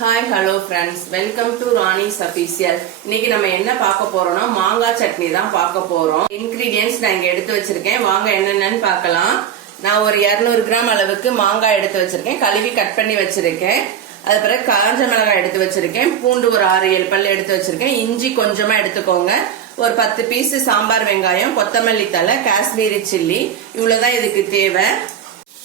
Hi hello friends welcome to Rani's official இன்னைக்கு நம்ம என்ன பார்க்க போறோம்னா மாங்காய் சட்னி தான் பார்க்க போறோம். இன்கிரீடியன்ஸ் நான் இங்க எடுத்து வச்சிருக்கேன். வாங்க என்னென்னன்னு பார்க்கலாம். நான் ஒரு 200 கிராம் அளவுக்கு மாங்காய் எடுத்து வச்சிருக்கேன். கழுவி கட் பண்ணி வச்சிருக்கேன். அது பிறகு காஞ்ச மிளகாய் எடுத்து வச்சிருக்கேன். பூண்டு ஒரு ஆறு ஏழு பல் எடுத்து வச்சிருக்கேன். இஞ்சி கொஞ்சமா எடுத்துக்கோங்க. ஒரு பத்து பீஸ் சாம்பார் வெங்காயம் கொத்தமல்லி தலை காஷ்மீரி சில்லி. இவ்வளவுதான் இதுக்கு தேவை.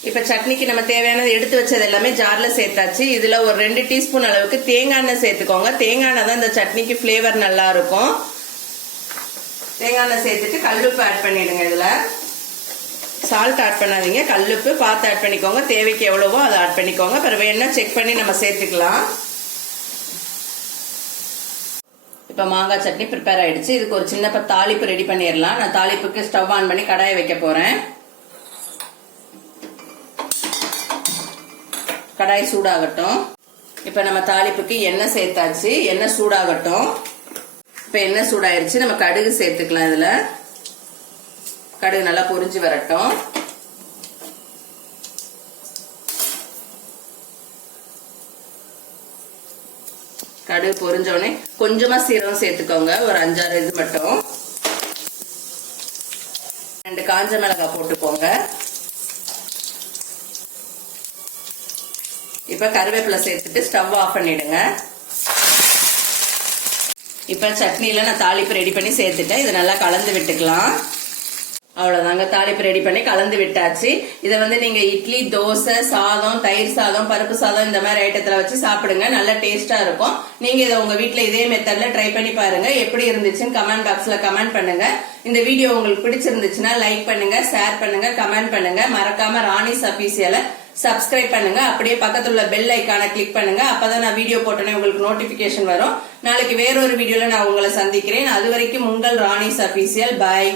இப்ப சட்னிக்கு நம்ம தேவையானது எடுத்து வச்சது எல்லாமே ஜார்ல சேர்த்தாச்சு. இதுல ஒரு ரெண்டு டீஸ்பூன் அளவுக்கு தேங்காய் எண்ணெய் சேர்த்துக்கோங்க. தேங்காய் எண்ணெய் தான் இந்த சட்னிக்கு ஃபிளேவர் நல்லா இருக்கும். தேங்காய் எண்ணெய் சேர்த்துட்டு கல்லுப்பு ஆட் பண்ணிடுங்க இதுல. சால்ட் ஆட் பண்ணாதீங்க. கல்லுப்பு பார்த்து ஆட் பண்ணிக்கோங்க. தேவைக்கு எவ்வளவோ அதை ஆட் பண்ணிக்கோங்க. அப்புறம் வேணா செக் பண்ணி நம்ம சேர்த்துக்கலாம். இப்போ மாங்காய் சட்னி ப்ரிப்பேர் ஆயிடுச்சு. இதுக்கு ஒரு சின்ன தாளிப்பு ரெடி பண்ணிடலாம். நான் தாளிப்புக்கு ஸ்டவ் ஆன் பண்ணி கடாயை வைக்க போறேன். கடாய் சூடாகட்டும். இப்போ நம்ம தாளிப்புக்கு எண்ணெய் சேர்த்தாச்சு. எண்ணெய் சூடாகட்டும். இப்போ எண்ணெய் சூடாயிருச்சு. நம்ம கடுகு சேர்த்துக்கலாம் இதுல. கடுகு நல்லா பொரிஞ்சு வரட்டும். கடுகு பொரிஞ்ச உடனே கொஞ்சமா சீரகம் சேர்த்துக்கோங்க. ஒரு அஞ்சாறு இது மட்டும். ரெண்டு காஞ்ச மிளகாய் போட்டுக்கோங்க. இப்போ கருவேப்பிலை சேர்த்துட்டு ஸ்டவ் ஆஃப் பண்ணிடுங்க. இப்போ சட்னியில் நான் தாளிப்பு ரெடி பண்ணி சேர்த்துட்டேன். இது நல்லா கலந்து விட்டுக்கலாம். அவ்வளவுதாங்க. தாளிப்பு ரெடி பண்ணி கலந்து விட்டாச்சு. இதை வந்து நீங்க இட்லி தோசை சாதம் தயிர் சாதம் பருப்பு சாதம் இந்த மாதிரி ஐட்டத்துல வச்சு சாப்பிடுங்க. நல்லா டேஸ்டா இருக்கும். நீங்க இதை உங்க வீட்டில் இதே மெத்தட்ல ட்ரை பண்ணி பாருங்க. எப்படி இருந்துச்சுன்னு கமெண்ட் பாக்ஸ்ல கமெண்ட் பண்ணுங்க. இந்த வீடியோ உங்களுக்கு பிடிச்சிருந்துச்சுன்னா லைக் பண்ணுங்க ஷேர் பண்ணுங்க கமெண்ட் பண்ணுங்க. மறக்காம ராணிஸ் அஃபீஷியலை சப்ஸ்கிரைப் பண்ணுங்க. அப்படியே பக்கத்துல உள்ள பெல் ஐக்கான கிளிக் பண்ணுங்க. அப்பதான் நான் வீடியோ போட்டோன்னே உங்களுக்கு நோட்டிபிகேஷன் வரும். நாளைக்கு வேறொரு வீடியோல நான் உங்களை சந்திக்கிறேன். அது வரைக்கும் உங்கள் ராணிஸ் அபிஷியல் பாய்